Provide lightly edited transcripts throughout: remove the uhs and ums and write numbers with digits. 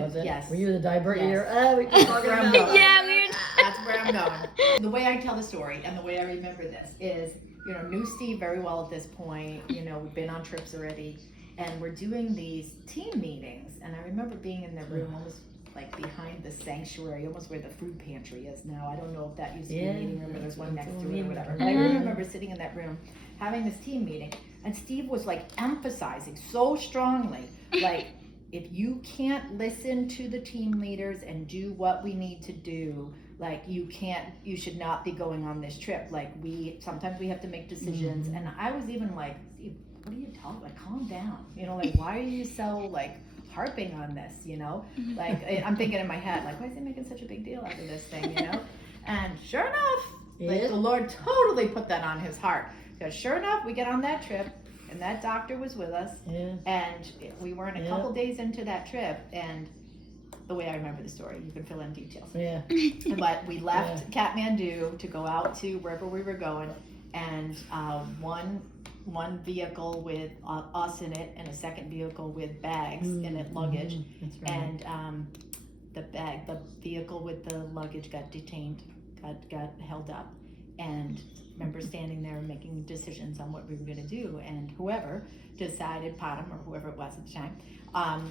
was it? Yes. Were you the diaper Yes. eater? Oh, we can talk about that. Yeah, we were. That's where I'm going. The way I tell the story and the way I remember this is, knew Steve very well at this point. We've been on trips already, and we're doing these team meetings. And I remember being in the room, almost like behind the sanctuary, almost where the food pantry is now. I don't know if that used to be a meeting room or there's one next to it or whatever. But I remember sitting in that room having this team meeting, and Steve was like emphasizing so strongly, like, if you can't listen to the team leaders and do what we need to do, like, you should not be going on this trip. Like, sometimes we have to make decisions. And I was even like, Steve, what are you talking about? Like, calm down. Like, why are you so like harping on this, Like, I'm thinking in my head, like, why is he making such a big deal out of this thing, And sure enough, like, the Lord totally put that on his heart. Because sure enough, we get on that trip, and that doctor was with us, and we weren't a couple days into that trip, and the way I remember the story, you can fill in details. But we left Kathmandu to go out to wherever we were going, and one vehicle with us in it, and a second vehicle with bags in it, luggage. That's right. And the vehicle with the luggage got detained, got held up, and remember standing there making decisions on what we were going to do, and whoever decided, Potom or whoever it was at the time,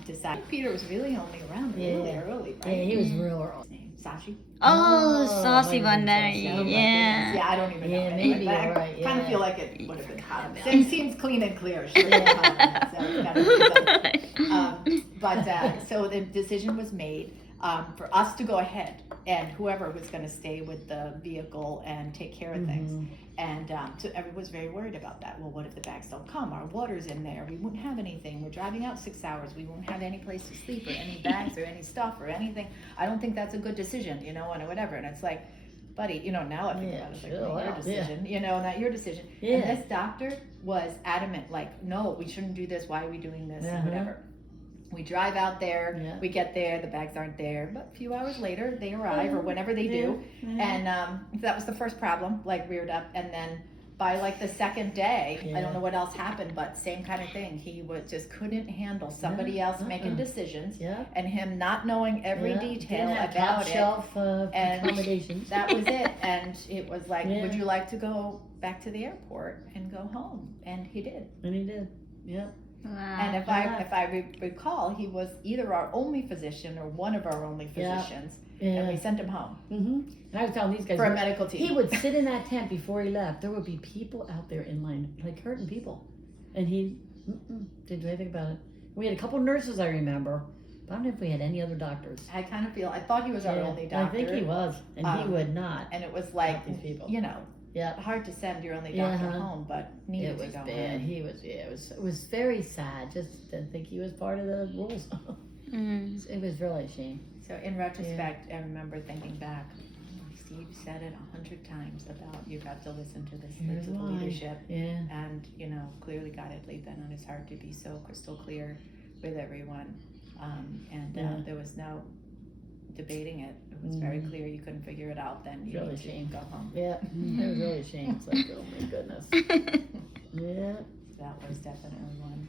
decided. Peter was really only around really early, right? Yeah, he was real early. Sashi? Oh, saucy one there. Oh, Yeah. Yeah, I don't even know. Yeah, Anyway, maybe but you're I right, kind of yeah. feel like it would have been Potom. It seems clean and clear. Sure, so the decision was made for us to go ahead, and whoever was going to stay with the vehicle and take care of things. And so everyone was very worried about that. Well, what if the bags don't come? Our water's in there. We wouldn't have anything. We're driving out 6 hours. We won't have any place to sleep or any bags or any stuff or anything. I don't think that's a good decision, and whatever. And it's like, buddy, now I think about it, it's like, your decision, not your decision. And this doctor was adamant, like, no, we shouldn't do this. Why are we doing this? And whatever. We drive out there, we get there, the bags aren't there, but a few hours later they arrive, or whenever they do, and that was the first problem, like, reared up. And then by like the second day, I don't know what else happened, but same kind of thing. He just couldn't handle somebody else making decisions, and him not knowing every detail about it. Shelf accommodations. That was it. And it was like, would you like to go back to the airport and go home? And he did. And he did. Wow. And if I recall, he was either our only physician or one of our only physicians, and we sent him home. And I was telling these guys, for a medical team. He would sit in that tent before he left. There would be people out there in line, like hurting people, and he didn't do anything about it. We had a couple nurses, I remember, but I don't know if we had any other doctors. I thought he was our only doctor. I think he was, and he would not. And it was like, these people. hard to send your only doctor home, but needed to go home. He was, it was very sad. Just didn't think he was part of the rules. It was really a shame. So in retrospect, I remember thinking back, Steve said it 100 times about, you got to listen to this, to the leadership. And, clearly God had laid that on his heart to be so crystal clear with everyone. There was no debating it. It was very clear. You couldn't figure it out. Then you really need to go home. It was really a shame. It's like, oh my goodness. That was definitely one.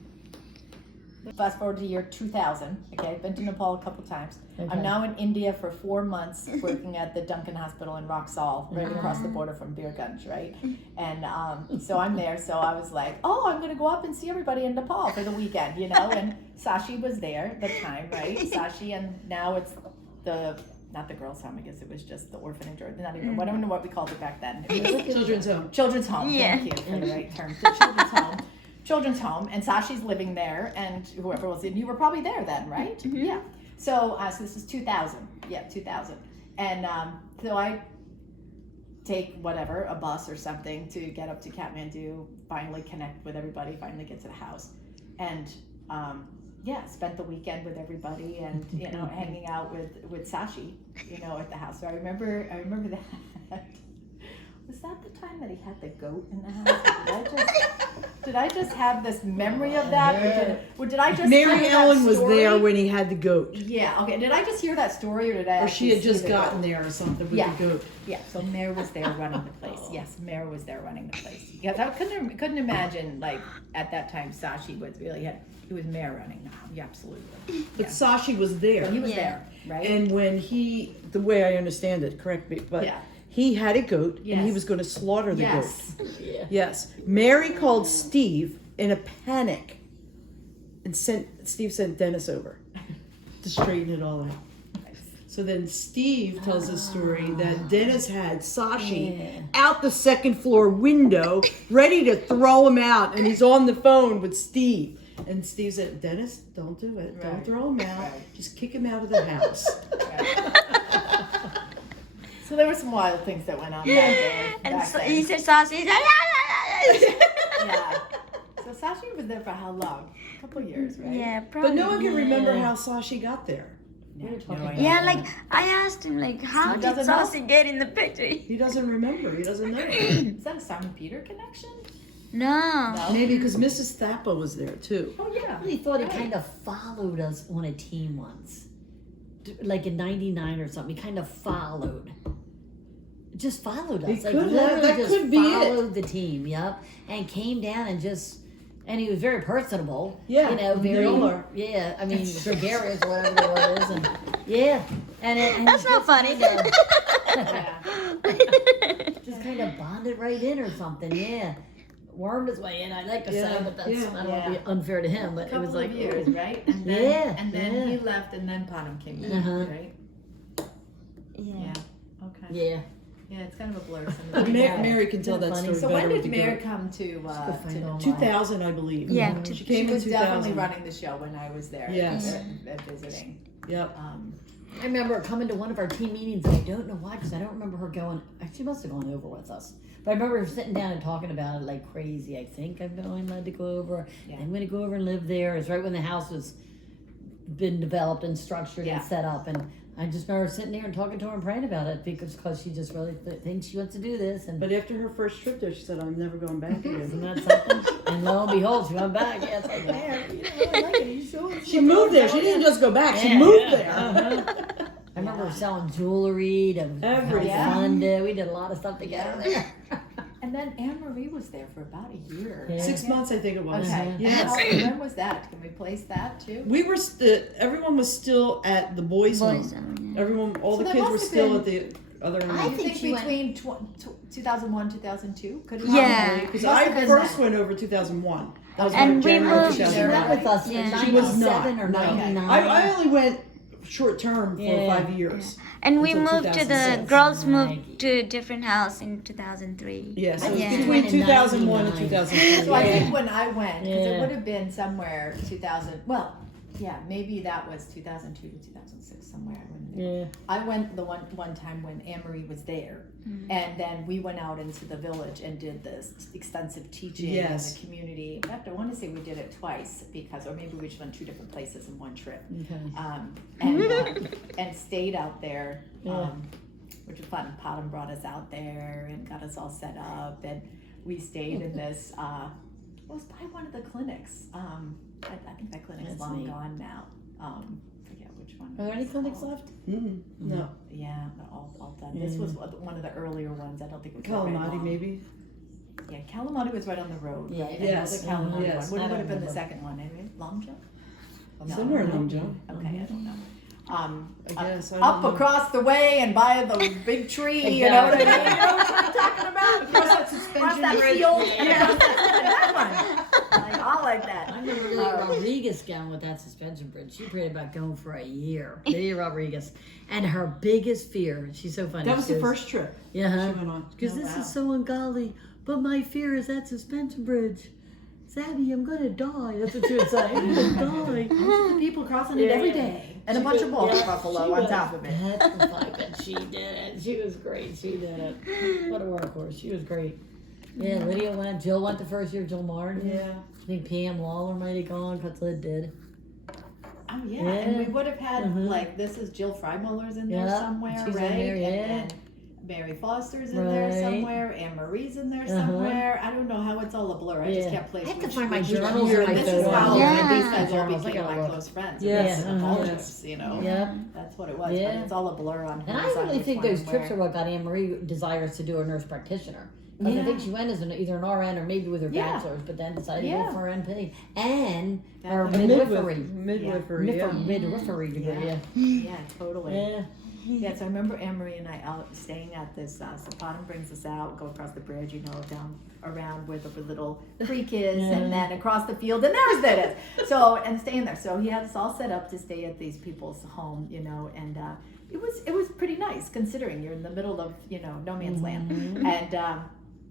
Fast forward to year 2000. Okay, I've been to Nepal a couple times. I'm now in India for 4 months, working at the Duncan Hospital in Roxall, right across the border from Birgunj, right? And so I'm there. So I was like, oh, I'm gonna go up and see everybody in Nepal for the weekend, And Sashi was there at the time, right? Sashi, and now it's not the girls' home, I guess it was just the orphanage, or not even, I don't know what we called it back then. It was Children's home. Children's home, thank you for the right term. The children's home, and Sashi's living there, and whoever was in, you were probably there then, right? Yeah. So this is 2000. Yeah, 2000. And so I take a bus or something to get up to Kathmandu, finally connect with everybody, finally get to the house. And spent the weekend with everybody, and hanging out with Sashi, at the house. So I remember that. Was that the time that he had the goat in the house? Did I just have this memory of that? Or did I just Mary Ellen was story? there when he had the goat. Yeah, okay. Did I just hear that story, or did I? Or she had just gotten goat? there or something with the goat. Yeah, so Mare was there running the place. Yes, Mare was there running the place. Yes, I couldn't imagine, like, at that time Sashi was really He was mayor running now. Yeah, absolutely. But Yeah. Sashi was there. He was Yeah. there, right? And when the way I understand it, correct me, but Yeah. he had a goat and he Yes. was going to slaughter the yes. goat. Yeah. Yes. Mary called Steve in a panic and Steve sent Dennis over to straighten it all out. So then Steve tells a story that Dennis had Sashi Yeah. out the second floor window, ready to throw him out, and he's on the phone with Steve. And Steve said, "Dennis, don't do it. Don't Right. throw him out. Right. Just kick him out of the house." So there were some wild things that went on back there. And back so then. he said sausage. Yeah. So Sashi was there for how long? A couple years, right? Yeah, probably. But no one can remember Yeah. how Sashi got there. We were talking No about idea. Yeah, like I asked him, like, how Steve did doesn't know? Saucy get in the picture? He doesn't remember. He doesn't know. Is that a Simon Peter connection? No. No. Maybe because Mrs. Thappa was there too. Oh yeah. I really thought he Right. kind of followed us on a team once. Like in '99 or something. He kind of followed. Just followed us. He Like could have. literally That just could be it. followed the team, yep. And came down and he was very personable. Yeah, You know, they very all are. yeah, I mean gregarious or whatever the word is. And yeah. And That's not funny. Yeah. just kind of bonded right in or something, yeah. Wormed his way in, I'd like to say, Yeah, but that's yeah. I don't want to be unfair to him, but A it was couple like of years, right? And then, Yeah, And then yeah. he left, and then Bonham came back, Uh-huh. right? Yeah. Yeah. Okay. yeah. Yeah, it's kind of a blur. Some But of the Mary can tell that Funny. story So better when with did the Mary goat. come to? go find it online. 2000, I believe. Yeah. She came She was in definitely 2000. running the show when I was there. Yes. Visiting. Yep. I remember coming to one of our team meetings, and I don't know why, because I don't remember her going. She must have gone over with us. But I remember her sitting down and talking about it like crazy. I think I'm going to go over. Yeah. I'm going to go over and live there. It's right when the house was been developed and structured Yeah. and set up. And I just remember sitting there and talking to her and praying about it because she just really thinks she wants to do this. And But after her first trip there, she said, "I'm never going back isn't again." that something? And lo and behold, she went back. Yeah, it's like, man, you know, I like it. You sure? She moved there. She didn't just go back. She Yeah, moved yeah. there. Uh-huh. I remember selling jewelry to Everything. have fun. We did a lot of stuff together there. And then Anne Marie was there for about a year. Yeah. 6 months, I think it was. Okay. Mhm. Yes. And when was that? Can we place that too? We were everyone was still at the boys' Boys' home. home, yeah. Everyone, all So the there kids were must have still been- at the other Do I end. you think think she went- between 2001, 2002? Could it Yeah. Because Must have I been first then. went over 2001. That was And like we January moved- She 2001. went with us in Yeah. She was not. 97 or No. 99. I only went short term for Yeah. 5 years. And we Until moved to the 2006. girls moved Right. to a different house in 2003. Yeah, so I it was think Yeah. she between went in 2001 and 99. 2003. So I Yeah. think when I went, because Yeah. it would have been somewhere 2000. Well, yeah, maybe that was 2002 to 2006 somewhere. Yeah. I went the one time when Anne Marie was there, and then we went out into the village and did this extensive teaching in Yes. the community. In fact, I want to say we did it twice because, or maybe we just went 2 different places in one trip, Okay. and stayed out there, Yeah. which was fun. Potham brought us out there and got us all set up, and we stayed in this. It was by one of the clinics. I think that clinic's That's long neat. gone now. Forget which one. Are there any it's clinics called. left? No. Yeah, they're all done. This was one of the earlier ones. I don't think it was very Kalamati, long. maybe? Yeah, Kalamati was right on the road, Yeah. right? Yes. And the Kalamati Yes. one. What I would don't have been the remember. second one? Maybe Lomja? No. Somewhere in Lumjo. Okay, I don't know. I guess. I don't Up know. across the way and by the big tree, you know what I mean? You know what I'm talking about? Across that suspension that bridge. field. Yeah. That one. Like, all like that. I remember Lydia Rodriguez going with that suspension bridge. She prayed about going for a year. Lydia Rodriguez. And her biggest fear, she's so funny. That was she the goes, first trip Yeah. she went on. Because Oh, this wow. is so ungodly. But my fear is that suspension bridge. Sabby, I'm gonna die. That's what she would say. I'm gonna die. The people crossing it every day. And a bunch of balls buffalo on top of it. Petrified that she did it. She was great. She did it. What a workhorse. She was great. Yeah, Lydia went. Jill went the first year. Jill Martin. Yeah. I think Pam Lawler might have gone because Lyd did. Oh yeah. and we Yeah. would have had Mhm. like this is Jill Freimuller's in there Yeah, somewhere, she's in right? there, yeah. And then Mary Foster's in there Right. somewhere. Anne Marie's in there Uh-huh. somewhere. I don't know how it's all a blur. I just Yeah. can't place. I have to which- find my which journals year. and my This is how photos. Yeah. at least I all Journals, I became gotta my look. close friends. Yes. Because of all Uh-huh. this, you know. Yeah. That's what it was. Yeah. But it's all a blur on. And I who's on really which think one those and trips where. are what got Anne Marie desires to do a nurse practitioner. 'Cause I think she went as either an RN or maybe with her Yeah. bachelor's, but then decided to Yeah. go for her NP and her Definitely. midwifery. Midwifery, yeah. Midwifery degree, yeah. Yeah, totally. Yeah. Yeah, so I remember Emery and I out staying at this, Sapana brings us out, go across the bridge, down around where the little creek is, and then across the field, and there's Dennis. So, and staying there. So he had us all set up to stay at these people's home, and it was pretty nice considering you're in the middle of, no man's land. And,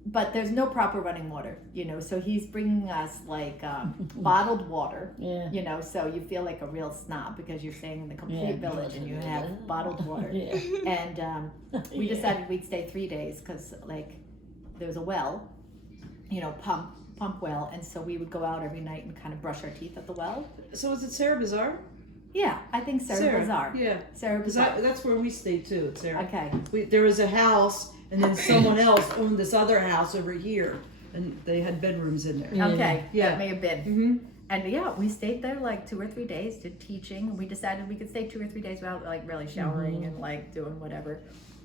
but there's no proper running water, so he's bringing us like bottled water, Yeah. so you feel like a real snob because you're staying in the complete Yeah, village and you yeah. have bottled water. Yeah. And we decided we'd stay 3 days because like there was a well, pump well, and so we would go out every night and kind of brush our teeth at the well. So is it Sarah Bazaar? Yeah, I think Sarah Bazaar. Yeah. Sarah Because Bazaar. that's where we stayed too, at Sarah. Okay. There was a house, and then someone else owned this other house over here, and they had bedrooms in there. Okay. Yeah. That may have been. Mm-hmm. And yeah, we stayed there like 2 or 3 days, did teaching, and we decided we could stay 2 or 3 days without like really showering and like doing whatever.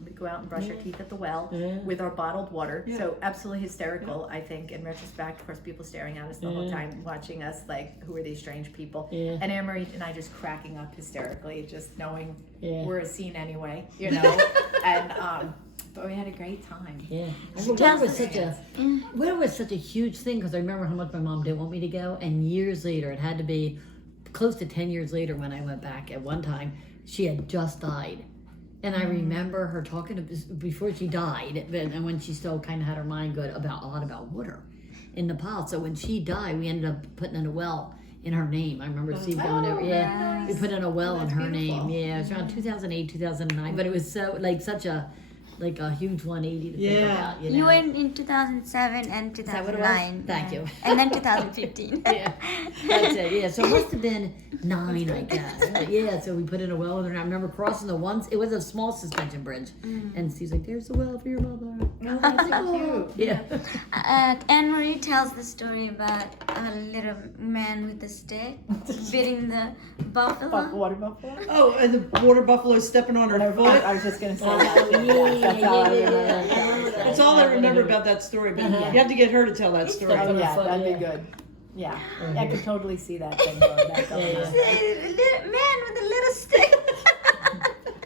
We'd go out and brush our teeth at the well with our bottled water. Yeah. So absolutely hysterical, I think, in retrospect. Of course, people staring at us the whole time, watching us like, who are these strange people? Yeah. And Anne-Marie and I just cracking up hysterically, just knowing we're a scene anyway, and but we had a great time. Yeah. Winter was such a huge thing because I remember how much my mom didn't want me to go, and years later, it had to be close to 10 years later when I went back. At one time, she had just died. And I remember her talking before she died, and when she still kind of had her mind good about water in Nepal. So when she died, we ended up putting in a well in her name. I remember Steve going over. Yeah, nice. we put in a well in her beautiful. name. Yeah, it was around 2008, 2009. But it was so such a huge 180 to think about. You went in 2007 and Is that what it was? 2009. Thank you. And then 2015. Yeah, that's it. Yeah, so it must have been 9, I guess. But yeah, so we put in a well with her. And I remember crossing it was a small suspension bridge, and Steve's like, "There's the well for your mother." Oh, that's so cute. Yeah. Anne-Marie tells the story about a little man with a stick beating the buffalo. Water buffalo? Oh, and the water buffalo stepping on her foot. I was just going to say that. That's how I remember that. That's all I remember about that story, but you have to get her to tell that story. Oh, yeah, that'd Yeah. be good. Yeah, I could totally see that thing going. That going on. Man with a little stick.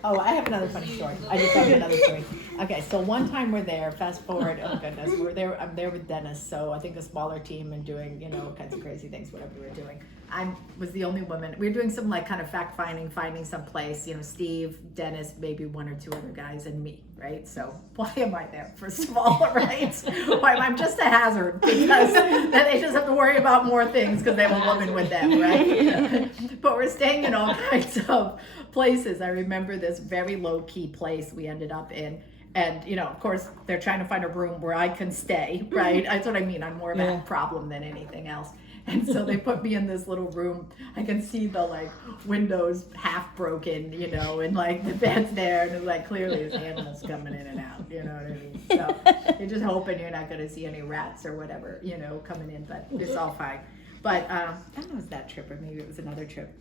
Oh, I have another funny story. I just have another story. Okay, so one time we're there, fast forward, oh goodness, I'm there with Dennis, so I think a smaller team and doing, all kinds of crazy things, whatever we were doing. I was the only woman. We were doing some like kind of finding some place, Steve, Dennis, maybe 1 or 2 other guys and me, right? So why am I there, first of all, right? Why I'm just a hazard because then they just have to worry about more things because they have a woman with them, right? But we're staying in all kinds of places. I remember this very low-key place we ended up in. And, of course, they're trying to find a room where I can stay, right? That's what I mean. I'm more of a problem than anything else. And so they put me in this little room. I can see the, windows half broken, and, the bed's there. And it's, clearly there's animals coming in and out, you know what I mean? So you're just hoping you're not going to see any rats or whatever, coming in. But it's all fine. But I don't know if it was that trip or maybe it was another trip.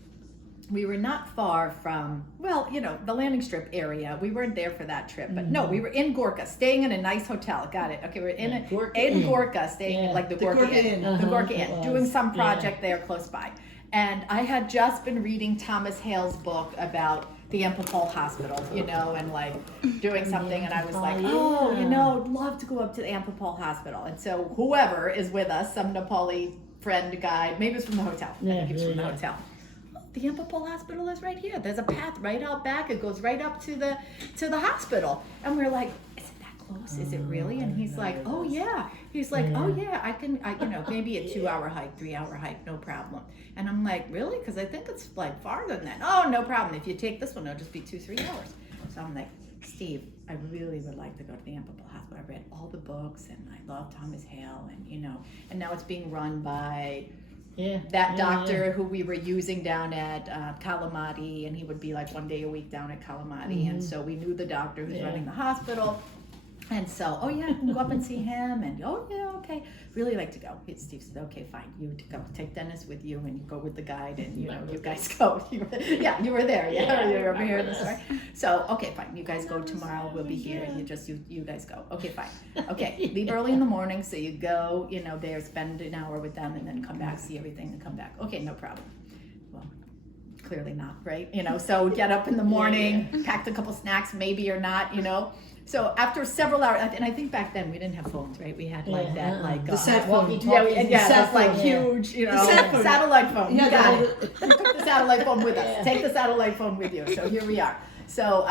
We were not far from, the landing strip area. We weren't there for that trip, but no, we were in Gorka, staying in a nice hotel. Got it. Okay, we're in Gorka, staying in the Gorka Inn. The Gorka Inn, doing some project there close by. And I had just been reading Thomas Hale's book about the Nepal hospital, and doing something. And I was like, I'd love to go up to the Nepal hospital. And so whoever is with us, some Nepali friend, guide, maybe it's from the hotel. I think it's from the hotel. The Nepal hospital is right here. There's a path right out back. It goes right up to the hospital. And we're like, is it that close? Is it really? And he's like, oh yeah. He's like, oh yeah, I can, maybe a 2-hour hike, 3-hour hike, no problem. And I'm like, really? Because I think it's farther than that. Oh, no problem. If you take this one, it'll just be 2-3 hours. So I'm like, Steve, I really would like to go to the Nepal hospital. I read all the books and I love Thomas Hale and now it's being run by that doctor who we were using down at Kalamati, and he would be 1 day a week down at Kalamati. And so we knew the doctor who's running the hospital. And so, oh yeah, I can go up and see him, and oh yeah, okay, really like to go. Steve said, okay, fine, you go, take Dennis with you, and you go with the guide, and you know, you guys go. Yeah, you were there, yeah, you were over here in the story. So, okay, fine, you guys go tomorrow, we'll be here, you guys go. Okay, fine. Okay, leave early in the morning, so you go, you know, there, spend an hour with them, and then come back, see everything, and come back. Okay, no problem. Well, clearly not, right? You know, so get up in the morning, packed a couple snacks, maybe or not, you know. So after several hours, and I think back then we didn't have phones, right? We had like that, like the sat phone. that's like huge, you know, satellite phone. You got it. You took the satellite phone with us. Take the satellite phone with you. So here we are. So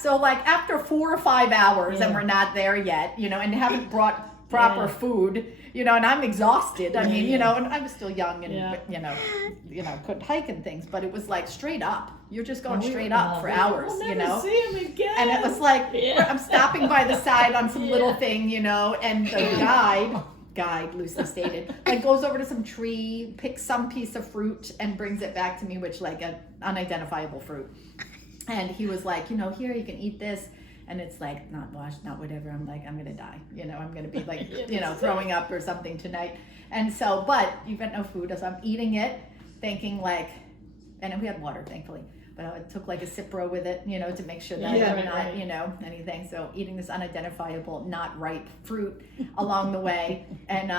so like after 4 or 5 hours, and we're not there yet, you know, and haven't brought proper food, you know, and I'm exhausted. I mean, you know, and I was still young and you know, couldn't hike and things, but it was like straight up. You're just going straight up for hours, you know. See him again. And it was like I'm stopping by the side on some little thing, you know, and the guide loosely stated, like goes over to some tree, picks some piece of fruit and brings it back to me, which like an unidentifiable fruit. And he was like, you know, here you can eat this. And it's like, not washed, not whatever. I'm like, I'm going to die. You know, I'm going to be like, you know, throwing up or something tonight. And so, but you've got no food. So I'm eating it, thinking like, and we had water, thankfully. But I took like a Cipro with it, you know, to make sure that I'm not, you know, anything. So eating this unidentifiable, not ripe fruit along the way. And,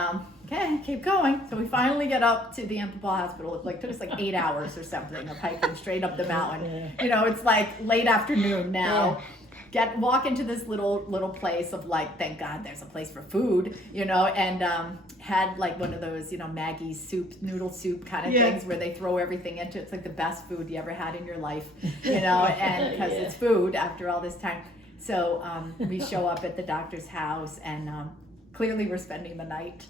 okay, keep going. So we finally get up to the Nepal hospital. It like took us like 8 hours or something of hiking straight up the mountain. You know, it's like late afternoon now. Walk into this little place of like, thank God there's a place for food, you know, and had like one of those, you know, Maggie's soup, noodle soup kind of things where they throw everything into it. It's like the best food you ever had in your life, you know, and because it's food after all this time. So we show up at the doctor's house, and clearly we're spending the night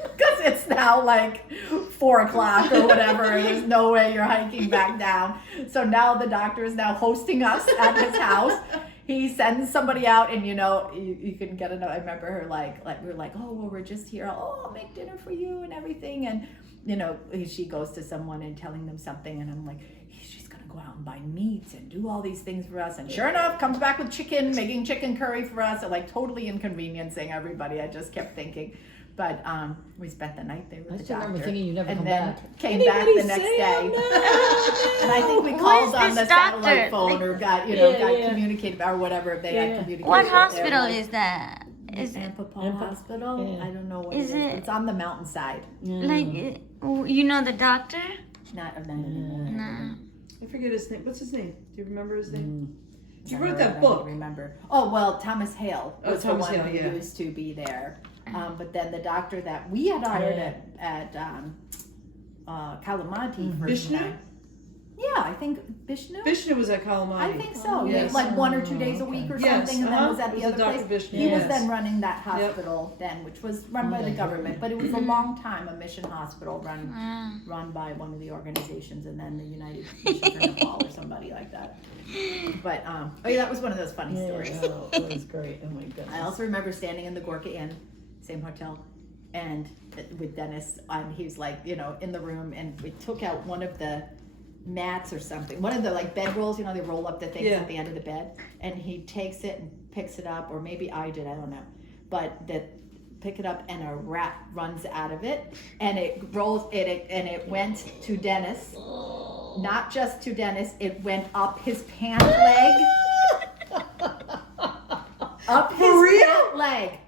because it's now like 4 o'clock or whatever. There's no way you're hiking back down. So now the doctor is now hosting us at his house. He sends somebody out, and you know, you can get a note. I remember her like we were like, oh, well, we're just here. Oh, I'll make dinner for you and everything. And you know, she goes to someone and telling them something, and I'm like, she's gonna go out and buy meats and do all these things for us. And sure enough, comes back with chicken, making chicken curry for us, and like totally inconveniencing everybody. I just kept thinking. But we spent the night there with the doctor. I remember thinking you never come back. Came back the next day. And I think we called on the satellite phone or got communicated or whatever they had communicated. What hospital is that? Is it Nepal Hospital? Yeah. I don't know what it is. It's on the mountainside. Like, you know the doctor? Not anymore. No. I forget his name. What's his name? Do you remember his name? You wrote that book. I remember. Oh, well, Thomas Hale was the one who used to be there. But then the doctor that we had hired at Kalamati for Vishnu? Yeah, I think Vishnu. Vishnu was at Kalamati. I think so. Yes. Like 1 or 2 days a week or something, and then was at the other place. Vishnu. He was then running that hospital then, which was run by the government, but it was a long time a mission hospital run by one of the organizations, and then the United Mission for Nepal or somebody like that. But that was one of those funny stories. Oh, that was great. Oh my goodness. I also remember standing in the Gorka Inn, same hotel, and with Dennis, and he was like, you know, in the room, and we took out one of the mats or something, one of the like bed rolls, you know, they roll up the things at the end of the bed, and he takes it and picks it up, or maybe I did, I don't know, but pick it up, and a rat runs out of it, and it rolls it, and it went to Dennis. Not just to Dennis, it went up his pant leg. Up his pant leg.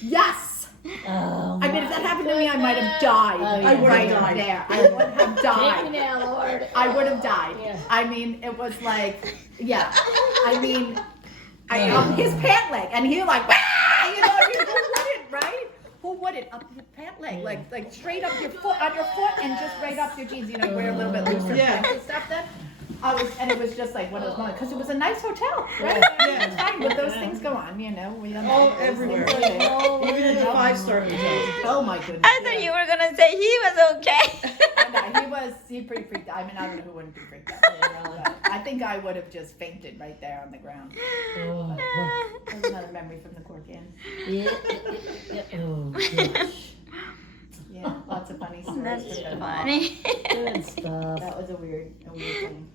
Yes. Oh, I mean, if that happened to me, I might have died. I would have died. There. I would have died. Take me now, Lord. I would have died. Yeah. I mean, it was like, I mean, up his pant leg, and he like, you know, who wouldn't, right? Who wouldn't? Up your pant leg, like straight up your foot, on your foot, and just right up your jeans. You know, wear a little bit looser pants and stuff then. And it was just like one of those moments, because it was a nice hotel, right? It's fine, but those things go on, you know. Everywhere. Even in the 5-star hotels. Oh my goodness. I thought you were going to say he was okay. No, he pretty freaked out. I mean, I don't know who wouldn't be freaked out. I think I would have just fainted right there on the ground. That's another memory from the Cork Inn. Oh, gosh. Yeah, lots of funny stories. That's funny. Good stuff. That was a weird thing.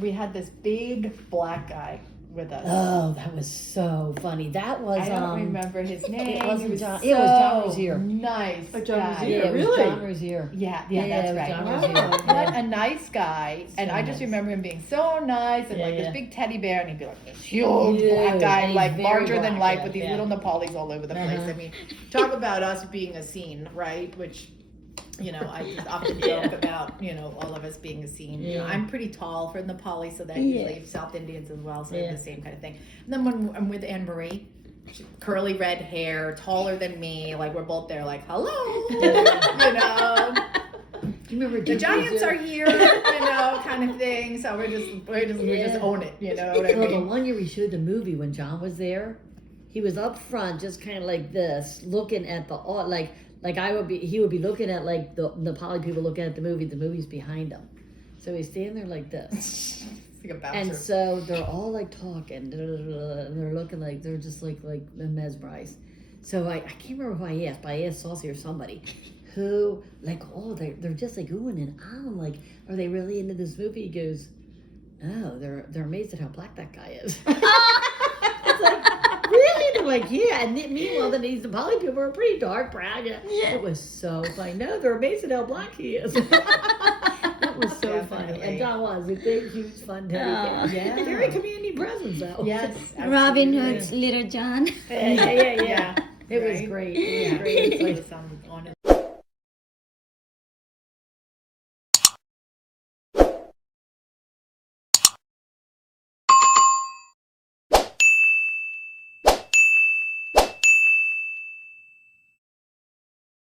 We had this big black guy with us. Oh, that was so funny. That was I don't remember his name. It wasn't He was John. So It was John Rozier. Nice. Oh, John guy. Rozier. Yeah, it was Really? John Rozier. Yeah, Yeah, that's it was right. John Wow. Rozier. What a nice guy. And So I just nice. remember him being so nice and Yeah, like yeah. this big teddy bear, and he'd be like this huge Yeah, black guy, and he's like very larger than black, life yeah, with these yeah. little Nepalis all over the place. Uh-huh. I mean, talk about us being a scene, right? Which, you know, I just often joke about, you know, all of us being a scene. You know, Yeah. I'm pretty tall for Nepali, so that Yeah. usually South Indians as well, so Yeah. the same kind of thing. And then when I'm with Anne Marie, curly red hair, taller than me, like we're both there, like hello, you know. Do you remember The Dick giants Rozier? are here, you know, kind of thing. So we just Yeah. own it, you know what I Well, the mean? one year we showed the movie when John was there, he was up front, just kind of like this, looking at the he would be looking at like the Nepali people looking at the movie. The movie's behind him, so he's standing there like this, It's like a bouncer. and so they're all like talking, and they're looking like they're just like mesmerized. So I can't remember who I asked, but I asked Saucy or somebody. Who like they're just like oohing and ahhing, like, are they really into this movie? He goes, oh, they're amazed at how black that guy is. It's like, really? They're like, yeah. And meanwhile, these Nepali people are pretty dark brown. Yeah. It was so funny. No, they're amazed at how black he is. That was so funny. Definitely. And John was a big, huge, fun teddy bear. Yeah. Very commanding presence, though. Yes, Robin absolutely. Hood's Little John. Yeah. Yeah. It was Right? great. It was Yeah. great. It's like, It was on it.